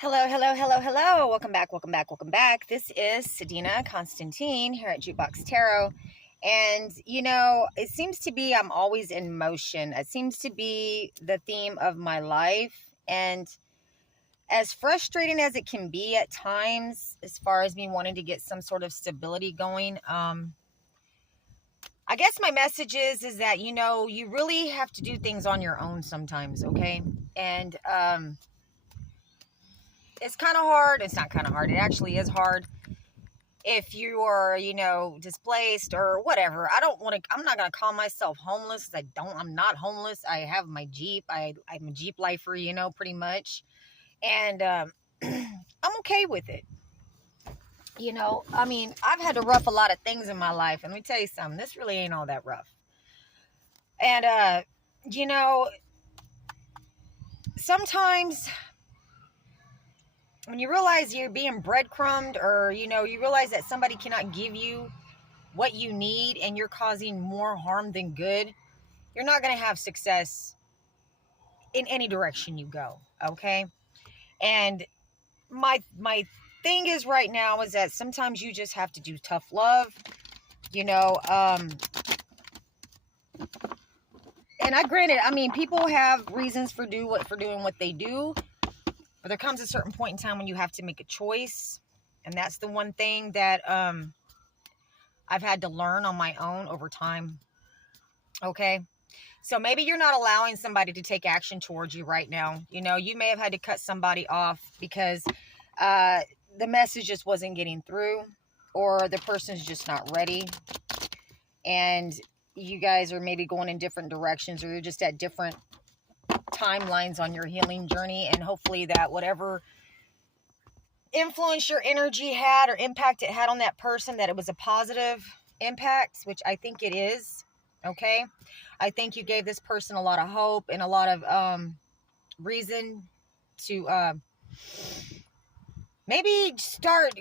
Hello, hello, hello, hello. Welcome back, welcome back, welcome back. This is Sadina Constantine here at Jukebox Tarot. And, it seems to be I'm always in motion. It seems to be the theme of my life. And as frustrating as it can be at times, as far as me wanting to get some sort of stability going, I guess my message is that, you really have to do things on your own sometimes, okay? And, it's kind of hard. It's not kind of hard. It actually is hard if you are, displaced or whatever. I'm not going to call myself homeless. I'm not homeless. I have my Jeep. I'm a Jeep lifer, pretty much. And I'm okay with it. I've had to rough a lot of things in my life. And let me tell you something, this really ain't all that rough. And, sometimes when you realize you're being breadcrumbed or, you realize that somebody cannot give you what you need and you're causing more harm than good, you're not going to have success in any direction you go. Okay. And my thing is right now is that sometimes you just have to do tough love, and people have reasons for doing what they do. But there comes a certain point in time when you have to make a choice. And that's the one thing that I've had to learn on my own over time. Okay. So maybe you're not allowing somebody to take action towards you right now. You may have had to cut somebody off because the message just wasn't getting through, or the person's just not ready. And you guys are maybe going in different directions, or you're just at different timelines on your healing journey. And hopefully that whatever influence your energy had or impact it had on that person, that it was a positive impact, which I think it is. Okay. I think you gave this person a lot of hope and a lot of reason to maybe start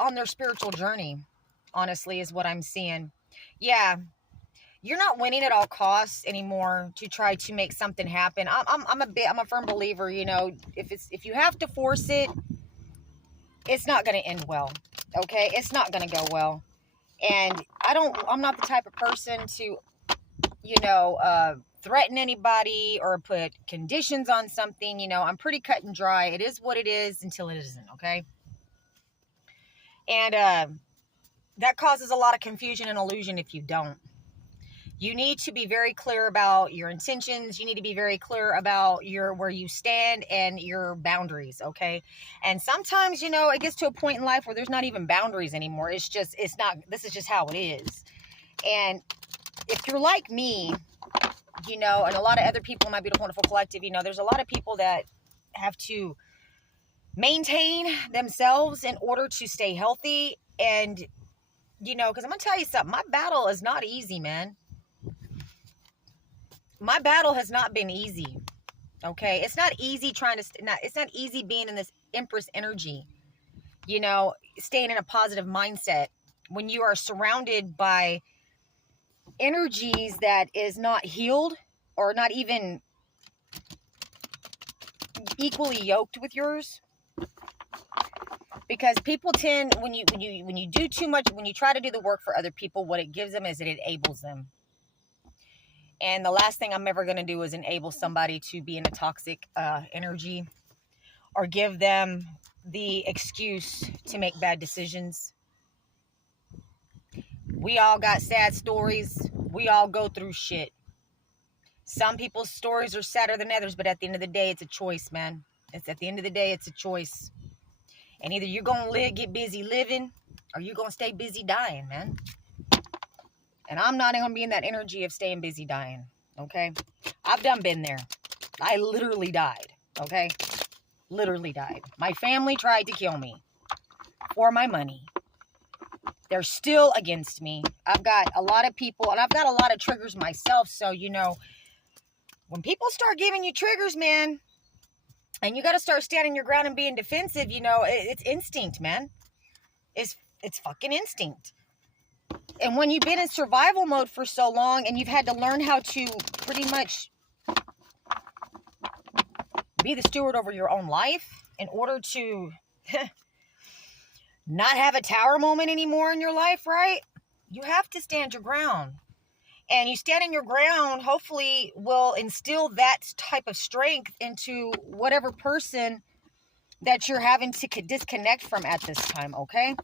on their spiritual journey, honestly, is what I'm seeing. Yeah. You're not winning at all costs anymore to try to make something happen. I'm a firm believer, if you have to force it, it's not going to end well. Okay. It's not going to go well. And I'm not the type of person to, threaten anybody or put conditions on something. I'm pretty cut and dry. It is what it is until it isn't. Okay. And, that causes a lot of confusion and illusion if you don't. You need to be very clear about your intentions. You need to be very clear about where you stand and your boundaries, okay? And sometimes, it gets to a point in life where there's not even boundaries anymore. This is just how it is. And if you're like me, and a lot of other people in my beautiful, wonderful collective, there's a lot of people that have to maintain themselves in order to stay healthy. And, because I'm going to tell you something, my battle is not easy, man. My battle has not been easy. Okay. It's not easy it's not easy being in this Empress energy, staying in a positive mindset when you are surrounded by energies that is not healed or not even equally yoked with yours. Because people tend, when you do too much, when you try to do the work for other people, what it gives them is it enables them. And the last thing I'm ever going to do is enable somebody to be in a toxic energy or give them the excuse to make bad decisions. We all got sad stories. We all go through shit. Some people's stories are sadder than others, but at the end of the day, it's a choice, man. At the end of the day, it's a choice. And either you're going to get busy living, or you're going to stay busy dying, man. And I'm not going to be in that energy of staying busy dying, okay? I've been there. I literally died, okay? Literally died. My family tried to kill me for my money. They're still against me. I've got a lot of people, and I've got a lot of triggers myself. So, when people start giving you triggers, man, and you got to start standing your ground and being defensive, it's instinct, man. It's fucking instinct. And when you've been in survival mode for so long and you've had to learn how to pretty much be the steward over your own life in order to not have a tower moment anymore in your life, right? You have to stand your ground. And you standing your ground, hopefully, will instill that type of strength into whatever person that you're having to disconnect from at this time, okay?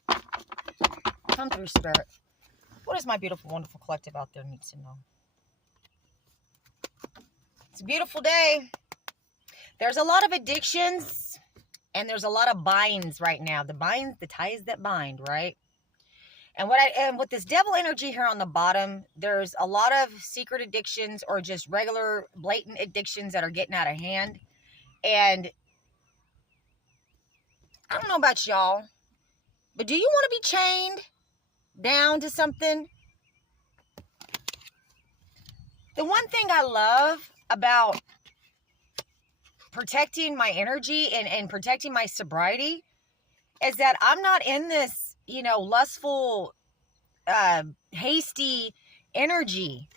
Come through, Spirit. What does my beautiful, wonderful collective out there need to know? It's a beautiful day. There's a lot of addictions, and there's a lot of binds right now. The ties that bind, right? And with this devil energy here on the bottom, there's a lot of secret addictions or just regular blatant addictions that are getting out of hand. And I don't know about y'all, but do you want to be chained down to something? The one thing I love about protecting my energy and protecting my sobriety is that I'm not in this, lustful, hasty energy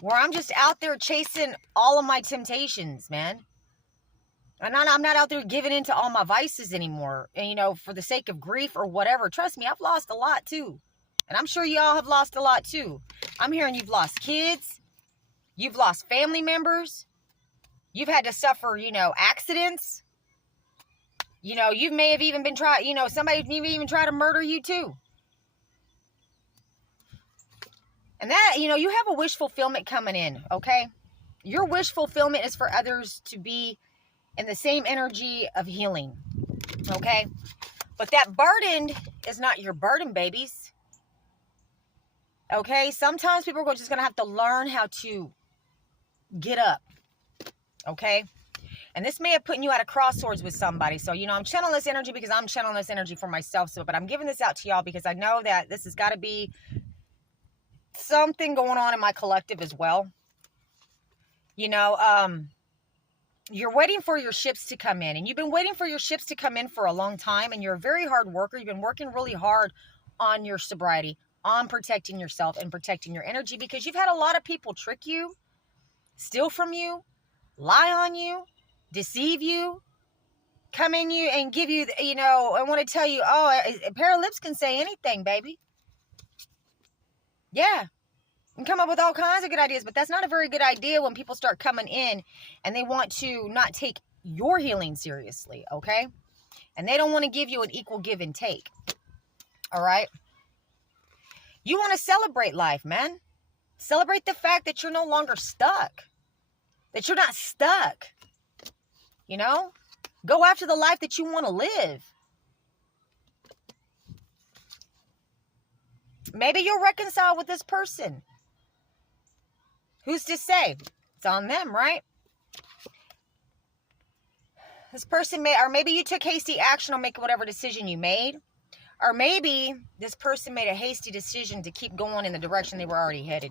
where I'm just out there chasing all of my temptations, man. I'm not out there giving in to all my vices anymore, and, for the sake of grief or whatever. Trust me, I've lost a lot too. And I'm sure y'all have lost a lot too. I'm hearing you've lost kids. You've lost family members. You've had to suffer, accidents. You may have even been somebody may even try to murder you too. And that, you have a wish fulfillment coming in, okay? Your wish fulfillment is for others to be in the same energy of healing, okay? But that burden is not your burden, babies. Okay? Sometimes people are just going to have to learn how to get up, okay? And this may have put you at a crossroads with somebody. So, I'm channeling this energy because I'm channeling this energy for myself. But I'm giving this out to y'all because I know that this has got to be something going on in my collective as well. You're waiting for your ships to come in. And you've been waiting for your ships to come in for a long time. And you're a very hard worker. You've been working really hard on your sobriety, on protecting yourself and protecting your energy. Because you've had a lot of people trick you, steal from you, lie on you, deceive you, come in you and give you, I want to tell you, a pair of lips can say anything, baby. Yeah. And come up with all kinds of good ideas, but that's not a very good idea when people start coming in and they want to not take your healing seriously, okay? And they don't want to give you an equal give and take, all right? You want to celebrate life, man. Celebrate the fact that you're no longer stuck, that you're not stuck. Go after the life that you want to live. Maybe you'll reconcile with this person. Who's to say? It's on them, right? This person or maybe you took hasty action on making whatever decision you made. Or maybe this person made a hasty decision to keep going in the direction they were already headed.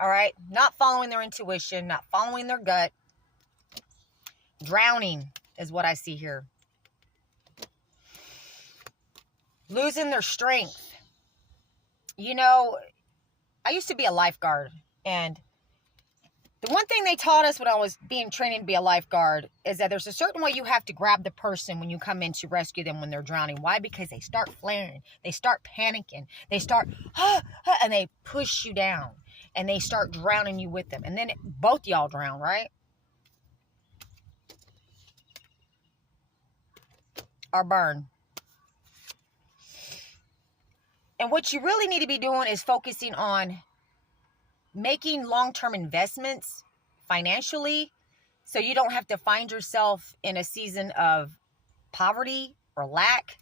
All right? Not following their intuition, not following their gut. Drowning is what I see here. Losing their strength. I used to be a lifeguard. And the one thing they taught us when I was being trained to be a lifeguard is that there's a certain way you have to grab the person when you come in to rescue them when they're drowning. Why? Because they start flaring. They start panicking. They start, and they push you down. And they start drowning you with them. And then both y'all drown, right? Or burn. And what you really need to be doing is focusing on making long-term investments financially so you don't have to find yourself in a season of poverty or lack.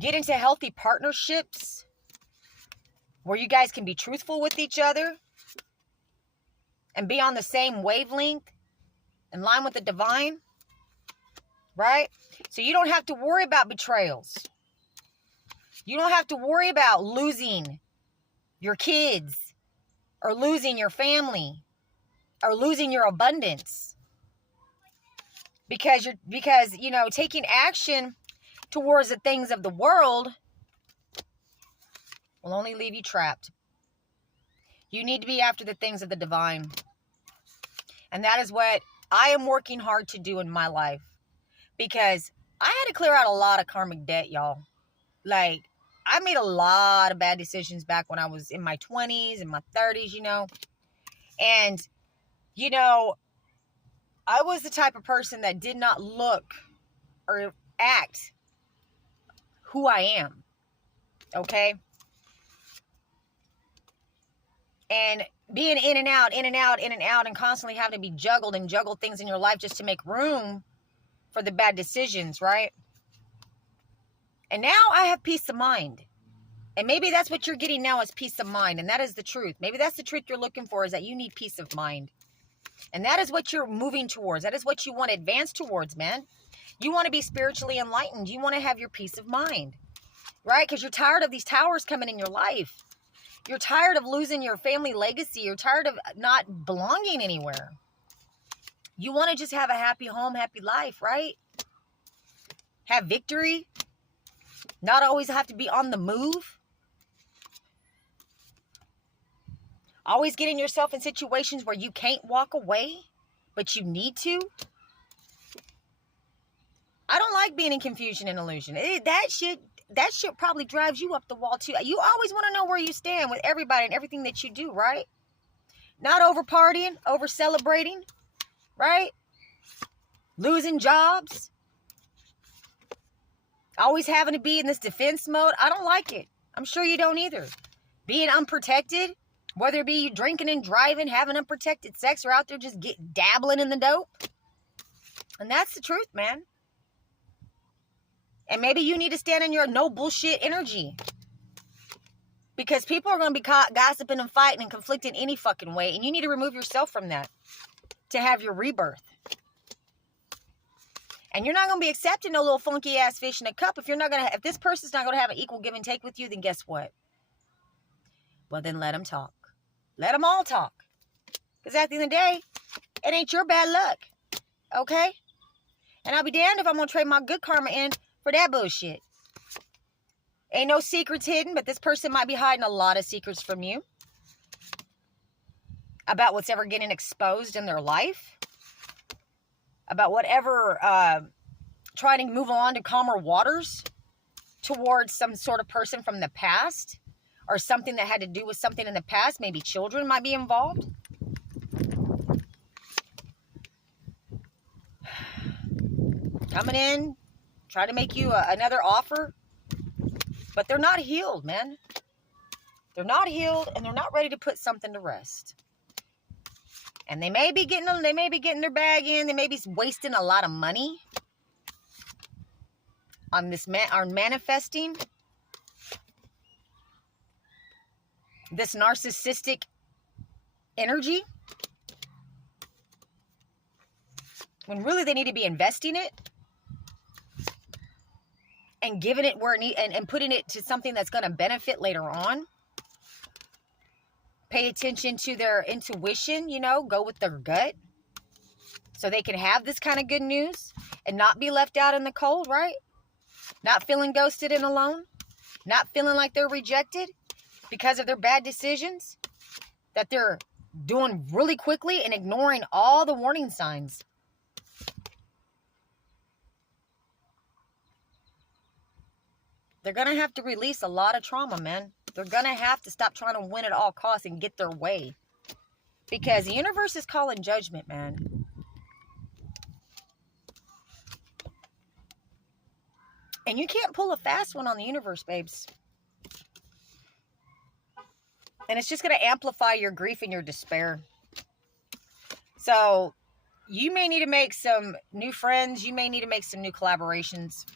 Get into healthy partnerships where you guys can be truthful with each other and be on the same wavelength, in line with the divine, right? So you don't have to worry about betrayals. You don't have to worry about losing your kids or losing your family or losing your abundance because taking action towards the things of the world will only leave you trapped. You need to be after the things of the divine. And that is what I am working hard to do in my life, because I had to clear out a lot of karmic debt, y'all. Like, I made a lot of bad decisions back when I was in my 20s and my 30s, And, I was the type of person that did not look or act who I am. Okay? And being in and out, in and out, in and out, and constantly having to be juggled and juggle things in your life just to make room for the bad decisions, right? And now I have peace of mind. And maybe that's what you're getting now, is peace of mind. And that is the truth. Maybe that's the truth you're looking for, is that you need peace of mind. And that is what you're moving towards. That is what you want to advance towards, man. You want to be spiritually enlightened. You want to have your peace of mind, right? Because you're tired of these towers coming in your life. You're tired of losing your family legacy. You're tired of not belonging anywhere. You want to just have a happy home, happy life, right? Have victory. Not always have to be on the move. Always getting yourself in situations where you can't walk away, but you need to. I don't like being in confusion and illusion. That shit probably drives you up the wall too. You always want to know where you stand with everybody and everything that you do, right? Not over partying, over celebrating, right? Losing jobs. Always having to be in this defense mode. I don't like it. I'm sure you don't either. Being unprotected, whether it be you drinking and driving, having unprotected sex, or out there just dabbling in the dope. And that's the truth, man. And maybe you need to stand in your no bullshit energy. Because people are going to be caught gossiping and fighting and conflicting any fucking way. And you need to remove yourself from that to have your rebirth. And you're not going to be accepting no little funky ass fish in a cup if this person's not going to have an equal give and take with you, then guess what? Well, then let them talk. Let them all talk. Because at the end of the day, it ain't your bad luck. Okay? And I'll be damned if I'm going to trade my good karma in for that bullshit. Ain't no secrets hidden, but this person might be hiding a lot of secrets from you about what's ever getting exposed in their life, about whatever, trying to move on to calmer waters towards some sort of person from the past, or something that had to do with something in the past. Maybe children might be involved. Coming in, try to make you another offer. But they're not healed, man. They're not healed, and they're not ready to put something to rest. And they may be getting their bag in. They may be wasting a lot of money on manifesting this narcissistic energy, when really they need to be investing it and giving it where it needs, and putting it to something that's going to benefit later on. Pay attention to their intuition, go with their gut, so they can have this kind of good news and not be left out in the cold, right? Not feeling ghosted and alone, not feeling like they're rejected because of their bad decisions that they're doing really quickly and ignoring all the warning signs. They're going to have to release a lot of trauma, man. They're going to have to stop trying to win at all costs and get their way. Because the universe is calling judgment, man. And you can't pull a fast one on the universe, babes. And it's just going to amplify your grief and your despair. So, you may need to make some new friends. You may need to make some new collaborations.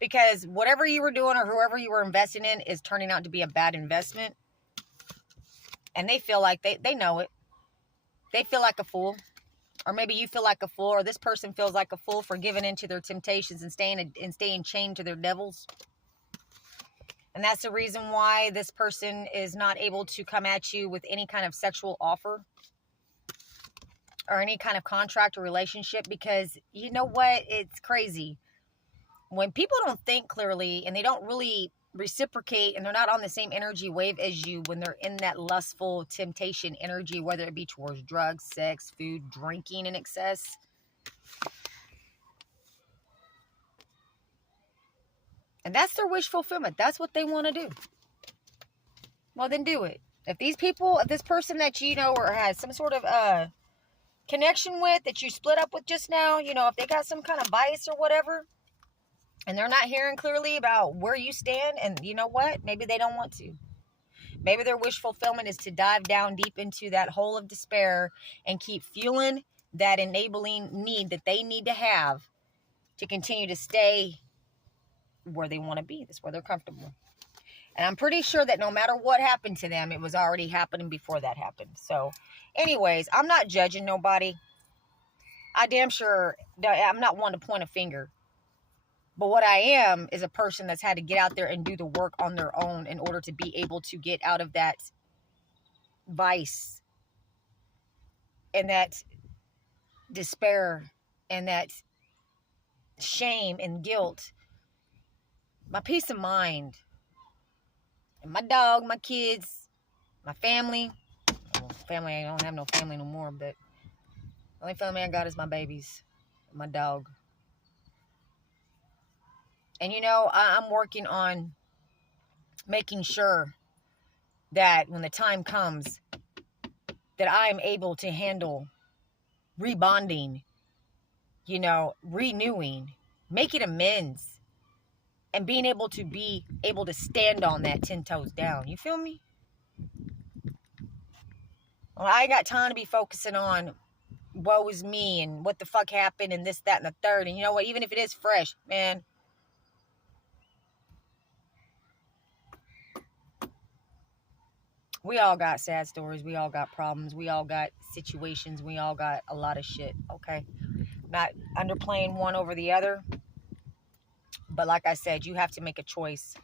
Because whatever you were doing or whoever you were investing in is turning out to be a bad investment. And they feel like they know it. They feel like a fool. Or maybe you feel like a fool, or this person feels like a fool for giving into their temptations and staying chained to their devils. And that's the reason why this person is not able to come at you with any kind of sexual offer or any kind of contract or relationship, because you know what? It's crazy. When people don't think clearly and they don't really reciprocate, and they're not on the same energy wave as you when they're in that lustful temptation energy, whether it be towards drugs, sex, food, drinking in excess. And that's their wish fulfillment. That's what they want to do. Well, then do it. If these people, if this person that you know or has some sort of connection with, that you split up with just now, you know, if they got some kind of vice or whatever, and they're not hearing clearly about where you stand, and you know what? Maybe they don't want to. Maybe their wish fulfillment is to dive down deep into that hole of despair and keep fueling that enabling need that they need to have to continue to stay where they want to be. That's where they're comfortable. And I'm pretty sure that no matter what happened to them, it was already happening before that happened. So, anyways, I'm not judging nobody. I damn sure, I'm not one to point a finger. But what I am is a person that's had to get out there and do the work on their own in order to be able to get out of that vice and that despair and that shame and guilt. My peace of mind. And my dog, my kids, my family. Well, family, I don't have no family no more, but the only family I got is my babies, and my dog. And you know, I'm working on making sure that when the time comes, that I'm able to handle rebonding, you know, renewing, making amends, and being able to stand on that 10 toes down. You feel me? Well, I ain't got time to be focusing on woe is me and what the fuck happened and this, that, and the third. And you know what? Even if it is fresh, man. We all got sad stories. We all got problems. We all got situations. We all got a lot of shit, okay? Not underplaying one over the other. But like I said, you have to make a choice.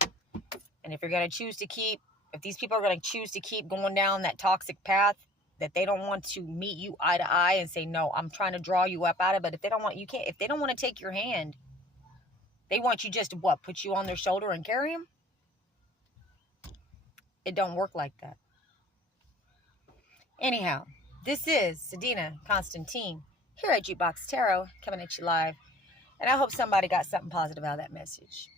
And if you're going to choose to keep, if these people are going to choose to keep going down that toxic path, that they don't want to meet you eye to eye and say, no, I'm trying to draw you up out of it. But if they don't want, you can't, if they don't want to take your hand, they want you just to what? Put you on their shoulder and carry them? It don't work like that. Anyhow, this is Sadina Constantine here at Jukebox Tarot, coming at you live. And I hope somebody got something positive out of that message.